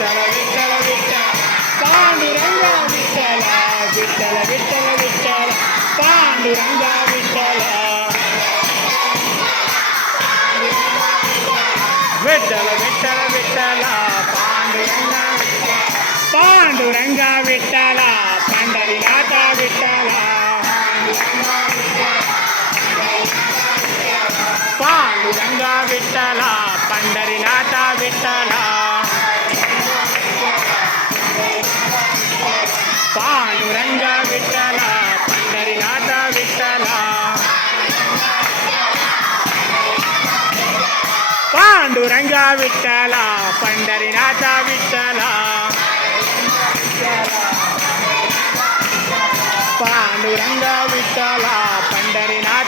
Vitthal Vitthal Vitthal Pandurang Vitthal Vitthal Vitthal Vitthal Pandurang Vitthal Vitthal Vitthal Vitthal Pandurang Vitthal Pandharinath Vitthal Pandurang Vitthal Pandharinath Vitthal Pandurang Vitthal Pandharinath Vitthal Pandurang Vitthal Pandharinath Vitthal Pandurang Vitthal Pandharinath